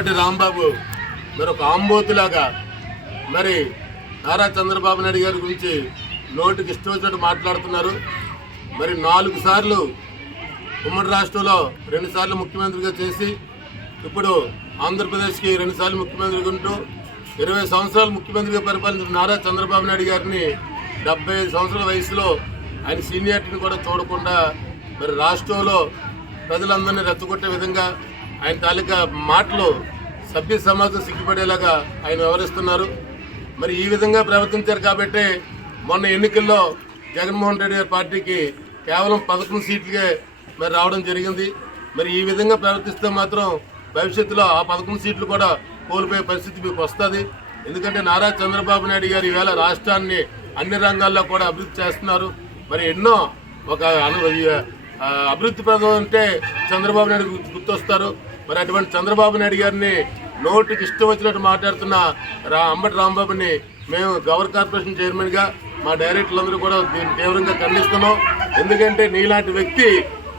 అంబటి రాంబాబు మరొక ఆంబోతులాగా మరి నారా చంద్రబాబు నాయుడు గారి గురించి నోటికి ఇష్టం వచ్చినట్టు మాట్లాడుతున్నారు. మరి 4 సార్లు ఉమ్మడి రాష్ట్రంలో 2 సార్లు ముఖ్యమంత్రిగా చేసి ఇప్పుడు ఆంధ్రప్రదేశ్కి 2 సార్లు ముఖ్యమంత్రిగా ఉంటూ 20 సంవత్సరాలు ముఖ్యమంత్రిగా పరిపాలించిన నారా చంద్రబాబు నాయుడు గారిని 75 సంవత్సరాల వయసులో ఆయన సీనియారిటీని కూడా చూడకుండా మరి రాష్ట్రంలో ప్రజలందరినీ రెచ్చగొట్టే విధంగా ఆయన తాలూకా మాటలు సభ్య సమాజం సిగ్గుపడేలాగా ఆయన వ్యవహరిస్తున్నారు. మరి ఈ విధంగా ప్రవర్తించారు కాబట్టి మొన్న ఎన్నికల్లో జగన్మోహన్ రెడ్డి గారి పార్టీకి కేవలం 11 సీట్లకే మరి రావడం జరిగింది. మరి ఈ విధంగా ప్రవర్తిస్తే మాత్రం భవిష్యత్తులో ఆ 11 సీట్లు కూడా కోల్పోయే పరిస్థితి మీకు వస్తుంది. ఎందుకంటే నారా చంద్రబాబు నాయుడు గారు ఈవేళ రాష్ట్రాన్ని అన్ని రంగాల్లో కూడా అభివృద్ధి చేస్తున్నారు. మరి ఎన్నో ఒక అభివృద్ధి పథకం అంటే చంద్రబాబు నాయుడు గుర్తొస్తారు. మరి అటువంటి చంద్రబాబు నాయుడు గారిని నోటికి ఇష్టం వచ్చినట్టు మాట్లాడుతున్న అంబటి రాంబాబుని మేము గవర్ కార్పొరేషన్ చైర్మన్గా మా డైరెక్టర్లందరూ కూడా దీన్ని తీవ్రంగా ఖండిస్తున్నాం. ఎందుకంటే నీలాంటి వ్యక్తి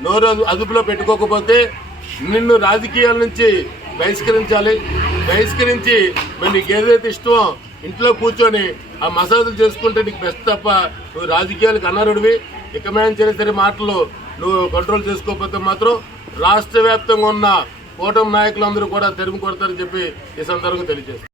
నోరు అదుపులో పెట్టుకోకపోతే నిన్ను రాజకీయాల నుంచి బహిష్కరించి మరి నీకు ఏదైతే ఇష్టమో ఇంట్లో కూర్చొని ఆ మసాజులు చేసుకుంటే నీకు బెస్ట్ తప్ప నువ్వు రాజకీయాలకు అనర్హుడివి. ఇకమైన సరే మాటలు నువ్వు కంట్రోల్ చేసుకోకపోతే మాత్రం రాష్ట్ర వ్యాప్తంగా ఉన్న కూటమి నాయకులందరూ కూడా తెరుము కొడతారని చెప్పి ఈ సందర్భంగా తెలియజేస్తారు.